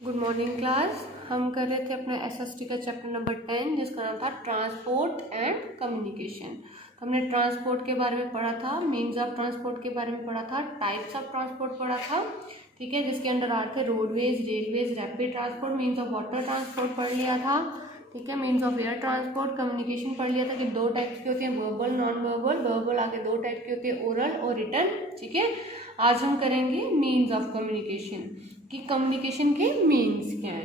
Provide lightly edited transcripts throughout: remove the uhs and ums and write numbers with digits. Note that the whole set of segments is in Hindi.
Good morning class. हम कर रहे थे अपना एसएसटी का चैप्टर नंबर 10 जिसका नाम था ट्रांसपोर्ट एंड कम्युनिकेशन। तो हमने ट्रांसपोर्ट के बारे में पढ़ा था, मीन्स ऑफ ट्रांसपोर्ट के बारे में पढ़ा था, टाइप्स ऑफ ट्रांसपोर्ट पढ़ा था, ठीक है, जिसके अंडर आते थे roadways, railways, rapid transport, means of water transport पढ़ लिया था, ठीक है, means of air transport, communication पढ़ लिया था कि दो टाइप्स की होती है, वर्बल, नॉन वर्बल। वर्बल आगे दो टाइप की होती है, ओरल और रिटन, ठीक है। आज हम करेंगे मीन्स ऑफ कम्युनिकेशन कि कम्युनिकेशन के मीन्स क्या है।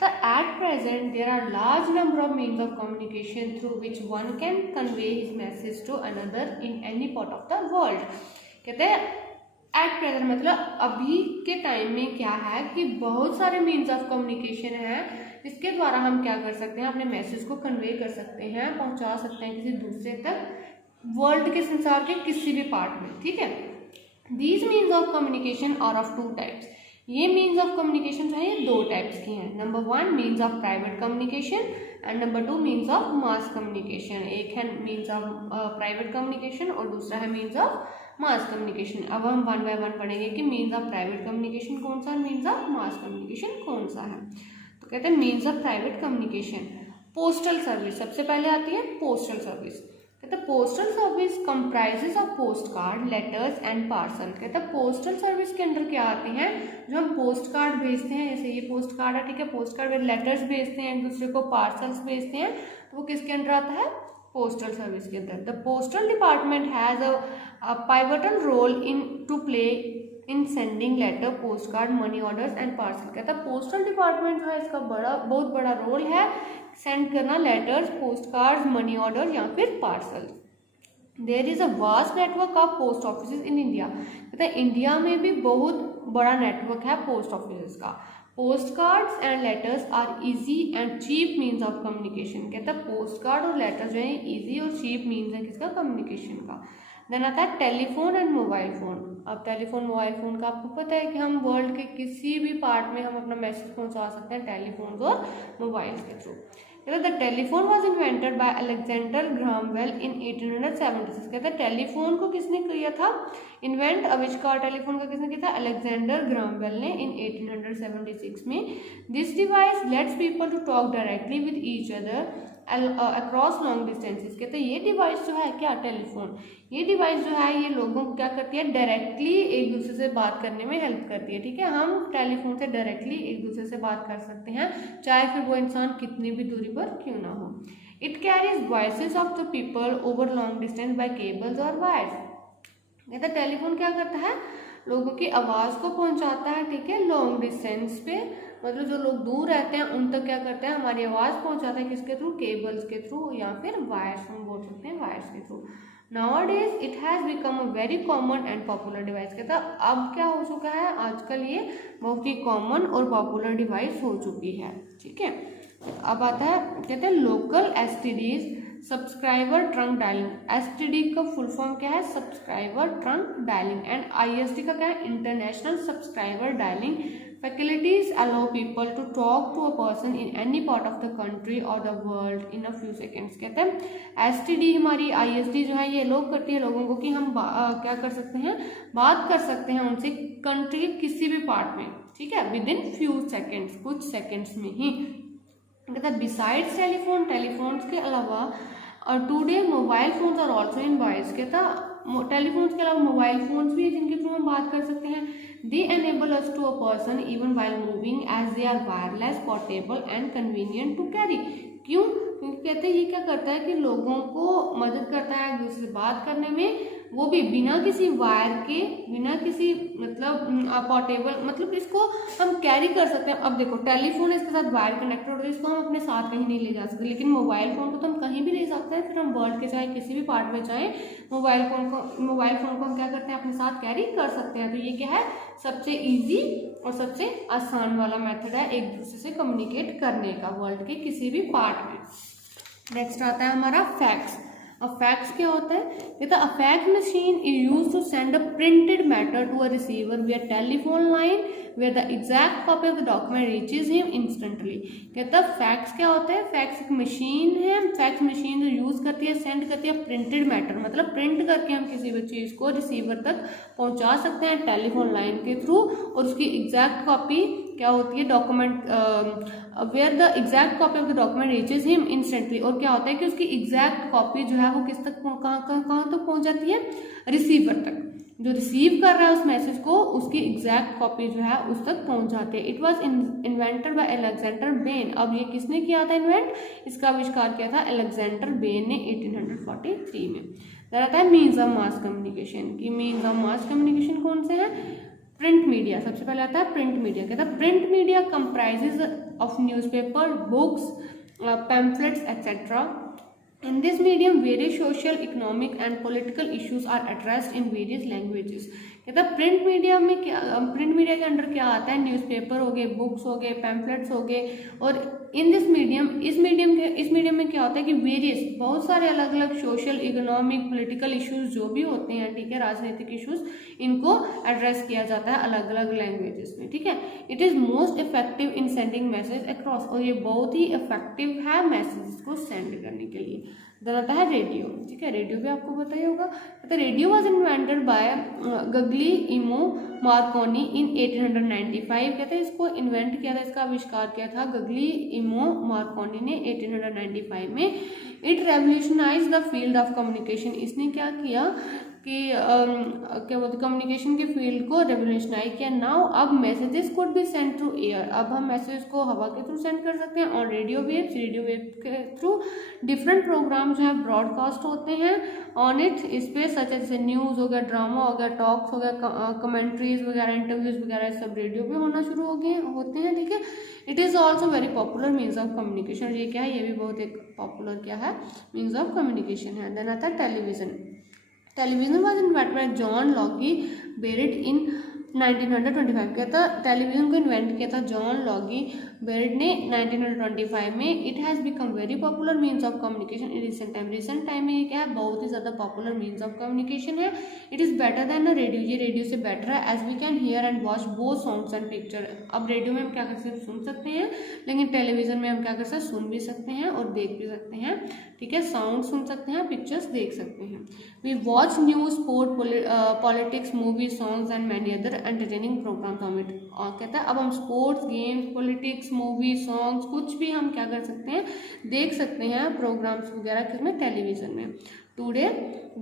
At present there are large number of means of communication through which one can convey his message to another in any part of the world. कहते हैं एट प्रेजेंट मतलब अभी के टाइम में क्या है कि बहुत सारे मीन्स ऑफ कम्युनिकेशन है जिसके द्वारा हम क्या कर सकते हैं, अपने मैसेज को कन्वे कर सकते हैं, पहुंचा सकते हैं किसी दूसरे तक, वर्ल्ड के संसार के किसी भी पार्ट में, ठीक है। These means of communication are of two types. ये मीन्स ऑफ कम्युनिकेशन जो है ये दो टाइप्स की हैं। Number one means of private communication and number two means of mass communication. एक है मीन्स ऑफ प्राइवेट कम्युनिकेशन और दूसरा है मीन्स ऑफ मास कम्युनिकेशन। अब हम वन बाय वन पढ़ेंगे कि मीन्स ऑफ प्राइवेट कम्युनिकेशन कौन सा है, मीन्स ऑफ मास कम्युनिकेशन कौन सा है। तो कहते हैं means of private communication. Postal service सबसे पहले आती है, पोस्टल सर्विस। कहते हैं postal service comprises of post card, letters and parcel. कहते हैं पोस्टल सर्विस के अंदर क्या आते हैं, जो हम पोस्ट कार्ड भेजते हैं, जैसे ये पोस्ट कार्ड है, ठीक है, पोस्ट कार्ड में लेटर्स भेजते हैं, एक दूसरे को पार्सल्स भेजते हैं, तो वो किसके अंदर आता है, पोस्टल सर्विस के अंदर। The postal department has a pivotal role in to play in sending letter, postcard, money orders and parcel. कहता है पोस्टल डिपार्टमेंट जो है इसका बहुत बड़ा रोल है सेंड करना letters, postcard, money order या फिर parcel. There is a vast network of post office in India. कहता है इंडिया में भी बहुत बड़ा नेटवर्क है पोस्ट ऑफिस का। Postcards and letters are easy and cheap means of communication. कहता है पोस्ट कार्ड और लेटर जो है इजी और चीप मीन्स है किसका, कम्युनिकेशन का। देन आता है टेलीफोन एंड मोबाइल फोन। अब टेलीफोन मोबाइल फोन का आपको पता है कि हम वर्ल्ड के किसी भी पार्ट में हम अपना मैसेज पहुंचा सकते हैं टेलीफोन और मोबाइल के through. The telephone was invented by Alexander Graham Bell in 1876। कहते हैं टेलीफोन को किसने किया था, इन्वेंट, आविष्कार टेलीफोन का किसने किया था, अलेक्जेंडर ग्राहम बेल ने इन 1876 में। This device lets people to talk directly with each other across long distances. कहते हैं ये डिवाइस जो है क्या, टेलीफोन, ये डिवाइस जो है ये लोगों को क्या करती है, डायरेक्टली एक दूसरे से बात करने में हेल्प करती है, ठीक है। हम टेलीफोन से डायरेक्टली एक दूसरे से बात कर सकते हैं चाहे फिर वो इंसान कितनी भी दूरी पर क्यों ना हो। It carries voices of the people over long distance by cables और वायर्स। कहते हैं टेलीफोन क्या करता है, लोगों की आवाज़ को पहुंचाता है, ठीक है, लॉन्ग डिस्टेंस पे, मतलब जो लोग दूर रहते हैं उन तक क्या करते हैं, हमारी आवाज़ पहुंचाता है, किसके थ्रू, केबल्स के थ्रू या फिर वायर्स, हम बोल सकते हैं वायर्स के through. Nowadays it has become a very common and popular device। कहता है अब क्या हो चुका है, आजकल ये बहुत ही कॉमन और पॉपुलर डिवाइस हो चुकी है, ठीक है। अब आता है, कहते हैं local STDs, subscriber trunk dialling. STD का फुल फॉर्म क्या है, subscriber trunk dialling, and ISD का क्या है, international subscriber dialling. Facilities allow people to talk to a person in any part of the country और the world in a few seconds. कहते हैं एसटीडी हमारी आईएसडी जो है ये लोग करती है लोगों को कि हम क्या कर सकते हैं, बात कर सकते हैं उनसे कंट्री के किसी भी पार्ट में, ठीक है, विद इन फ्यू सेकेंड्स, कुछ सेकेंड्स में ही। कहता है बिसाइड्स टेलीफोन, टेलीफोन्स के अलावा और today mobile phones are also in voice. कहता टेलीफोन्स के अलावा मोबाइल फोन्स भी है जिनके थ्रू हम बात कर सकते हैं। They enable us to a person even while moving as they are wireless, portable and convenient to carry. क्यों, क्योंकि कहते हैं ये क्या करता है कि लोगों को मदद करता है एक दूसरे से बात करने में, वो भी बिना किसी वायर के, बिना किसी मतलब पोर्टेबल, मतलब इसको हम कैरी कर सकते हैं। अब देखो टेलीफोन इसके साथ वायर कनेक्टेड होता है, इसको हम अपने साथ कहीं नहीं ले जा सकते, लेकिन मोबाइल फोन को तो हम कहीं भी ले सकते हैं, फिर हम वर्ल्ड के चाहे किसी भी पार्ट में चाहे मोबाइल फोन को हम क्या करते हैं, अपने साथ कैरी कर सकते हैं। तो ये क्या है, सबसे ईजी और सबसे आसान वाला मेथड है एक दूसरे से कम्युनिकेट करने का वर्ल्ड के किसी भी पार्ट में। नेक्स्ट आता है हमारा फैक्स। अब फैक्स क्या होता है, कहता है a fax machine is used to send a printed matter to a receiver via telephone line where the exact copy of the document reaches him instantly. कहता है फैक्स क्या होता है, फैक्स एक मशीन है, फैक्स मशीन जो यूज करती है, सेंड करती है प्रिंटेड मैटर, मतलब प्रिंट करके हम किसी भी चीज को रिसीवर तक पहुंचा सकते हैं टेलीफोन लाइन के थ्रू, और उसकी एग्जैक्ट कॉपी क्या होती है, document where the exact copy of the document reaches him instantly, और क्या होता है कि उसकी एग्जैक्ट कॉपी जो है वो किस तक, कहाँ तक पहुंच जाती है, रिसीवर तक। जो रिसीव कर रहा है उस मैसेज को, उसकी एग्जैक्ट कॉपी जो है उस तक पहुंच जाती है। It was invented by Alexander Ben. अब ये किसने किया था इन्वेंट, इसका आविष्कार किया था अलेक्जेंडर बेन ने 1843 में। रहता है मीन्स ऑफ मास कम्युनिकेशन की, मीन्स ऑफ मास कम्युनिकेशन कौन से हैं, प्रिंट मीडिया। सबसे पहले आता है प्रिंट मीडिया। कहता है print media comprises of newspaper, books, pamphlets etcetera. In this medium, various social, economic and political issues are addressed in various languages. कहता है प्रिंट मीडिया में क्या, प्रिंट मीडिया के अंडर क्या आता है, न्यूज़पेपर हो गए, बुक्स हो गए, पैम्फलेट्स हो गए, और इन दिस मीडियम, इस मीडियम में क्या होता है कि वेरियस, बहुत सारे अलग अलग सोशल, इकोनॉमिक, पॉलिटिकल इश्यूज जो भी होते हैं, ठीक है, राजनीतिक इश्यूज, इनको एड्रेस किया जाता है अलग अलग लैंग्वेजेस में, ठीक है। It is most effective in sending message across, और ये बहुत ही इफेक्टिव है मैसेज को सेंड करने के लिए। देन आता है रेडियो, ठीक है, रेडियो भी आपको पता ही होगा। तो radio was invented by Guglielmo Marconi in 1895। कहते हैं इसको इन्वेंट किया था, इसका आविष्कार किया था गग्लिएमो मार्कोनी ने 1895 में। It revolutionise the field of communication. इसने क्या किया कि क्या बोलते, कम्युनिकेशन के फील्ड को रेवोल्यूशनाइज किया। नाउ अब messages could be send through air, अब हम मैसेज को हवा के थ्रू सेंड कर सकते हैं, और रेडियो वेव्स, रेडियो वेव के थ्रू डिफरेंट प्रोग्राम जो है ब्रॉडकास्ट होते हैं ऑन इट, इस पे सच जैसे न्यूज़ हो गया, ड्रामा हो गया, टॉक्स हो गया, कमेंट्रीज वगैरह, इंटरव्यूज वगैरह, सब रेडियो पे होना शुरू हो गए होते हैं, ठीक है। It is also very popular means of communication. ये क्या है, ये भी बहुत एक पॉपुलर क्या है, मीन्स ऑफ कम्युनिकेशन है। देन आता है television. Television was invented by John Logie Baird in 1925। कहता टेलीविजन को इन्वेंट किया था जॉन लॉगी बेरिट ने 1925 में। It has become very popular means of communication in recent time. Recent time में ये क्या है, बहुत ही ज़्यादा पॉपुलर मीन्स ऑफ कम्युनिकेशन है। It is better than a radio, ये रेडियो से बेटर है। As we can hear and watch both sounds and picture. अब रेडियो में हम क्या कर सकते हैं, सुन सकते हैं, लेकिन टेलीविजन में हम क्या कर सकते हैं, सुन भी सकते हैं और देख भी सकते हैं, ठीक है। साउंड सुन सकते हैं, पिक्चर्स देख सकते हैं। We watch news, sport, politics, movie, songs and many other entertaining programmes on it. और कहता है अब हम sports, games, politics, movie, songs, कुछ भी हम क्या कर सकते हैं, देख सकते हैं प्रोग्राम्स वगैरह किसमें, टेलीविजन में। Today,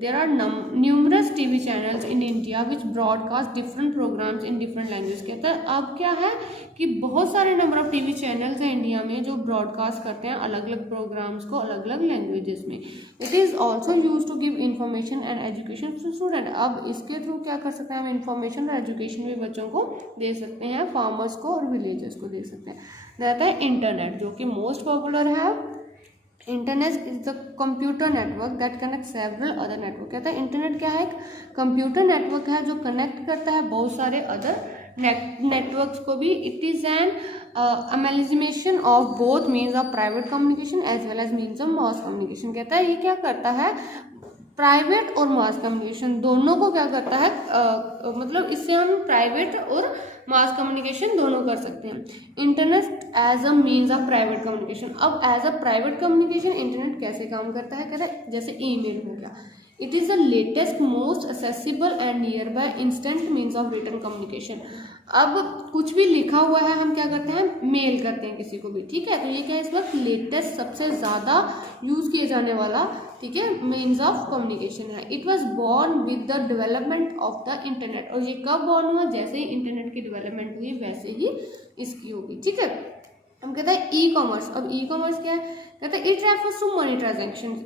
there are numerous TV channels in India which broadcast different programs in different languages। कहता है अब क्या है कि बहुत सारे नंबर ऑफ टीवी चैनल्स हैं इंडिया में जो ब्रॉडकास्ट करते हैं अलग अलग प्रोग्राम्स को अलग अलग लैंग्वेजेस में। It is also use to give information and education to student. अब इसके थ्रू क्या कर सकते हैं, हम इंफॉर्मेशन और एजुकेशन भी बच्चों को दे सकते हैं, फार्मर्स को और विलेजर्स को दे सकते हैं। रहता है इंटरनेट, जो कि मोस्ट पॉपुलर है। Internet is the computer network that connect several other network. कहता है इंटरनेट क्या है, एक कंप्यूटर नेटवर्क है जो कनेक्ट करता है बहुत सारे अदर नेटवर्क्स को भी। It is an amalgamation of both means of private communication as well as means of mass communication. कहता है ये क्या करता है, प्राइवेट और मास कम्युनिकेशन दोनों को क्या करता है, मतलब इससे हम प्राइवेट और मास कम्युनिकेशन दोनों कर सकते हैं। Internet as a means of private communication. अब as a private communication internet कैसे काम करता है, कहता है जैसे ईमेल हो गया। It is the latest, most accessible and nearby instant means of written communication. अब कुछ भी लिखा हुआ है हम क्या करते हैं, मेल करते हैं किसी को भी, ठीक है। तो ये क्या है, इस वक्त लेटेस्ट, सबसे ज़्यादा यूज़ किए जाने वाला, ठीक है, मीन्स ऑफ कम्युनिकेशन है। It was born with the development of the internet. और ये कब बॉर्न हुआ, जैसे ही इंटरनेट की डेवलपमेंट हुई वैसे ही इसकी होगी, ठीक है। हम कहते हैं ई कॉमर्स। अब ई कॉमर्स क्या है, कहते हैं it refers to money transaction.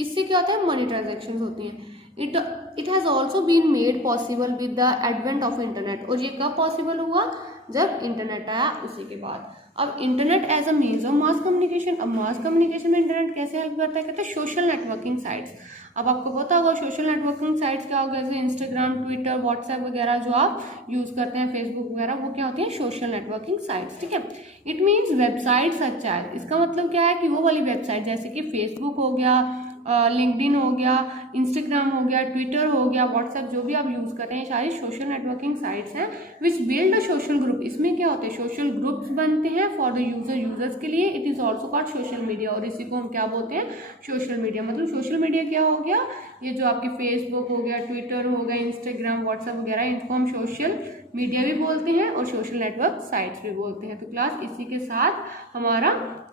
इससे क्या होता है, मनी ट्रांजेक्शन होती हैं। It has also been made possible with the advent of internet. और ये कब पॉसिबल हुआ, जब इंटरनेट आया उसी के बाद। अब internet as a means of mass communication. अब मास कम्युनिकेशन में इंटरनेट कैसे हेल्प करता है, कहते हैं सोशल नेटवर्किंग साइट्स। अब आपको पता होगा सोशल नेटवर्किंग साइट्स क्या होगा, जैसे इंस्टाग्राम, ट्विटर, व्हाट्सएप वगैरह जो आप यूज़ करते हैं, फेसबुक वगैरह, वो क्या होती है, सोशल नेटवर्किंग साइट्स, ठीक है। It means website such as, इसका मतलब क्या है कि वो वाली वेबसाइट जैसे कि फेसबुक हो गया, लिंक्डइन हो गया, इंस्टाग्राम हो गया, ट्विटर हो गया, व्हाट्सएप, जो भी आप यूज़ कर रहे हैं सारी सोशल नेटवर्किंग साइट्स हैं। विच बिल्ड अ सोशल ग्रुप। इसमें क्या होते हैं, सोशल ग्रुप्स बनते हैं फॉर द यूजर्स के लिए। It is also called social media. और इसी को हम क्या बोलते हैं, सोशल मीडिया। मतलब सोशल मीडिया क्या हो गया, ये जो आपके फेसबुक हो गया, ट्विटर हो गया, इंस्टाग्राम, व्हाट्सएप वगैरह, इनको हम सोशल मीडिया भी बोलते हैं और सोशल नेटवर्क साइट्स भी बोलते हैं। तो क्लास इसी के साथ हमारा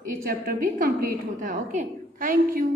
ये चैप्टर भी कंप्लीट होता है। Okay, thank you.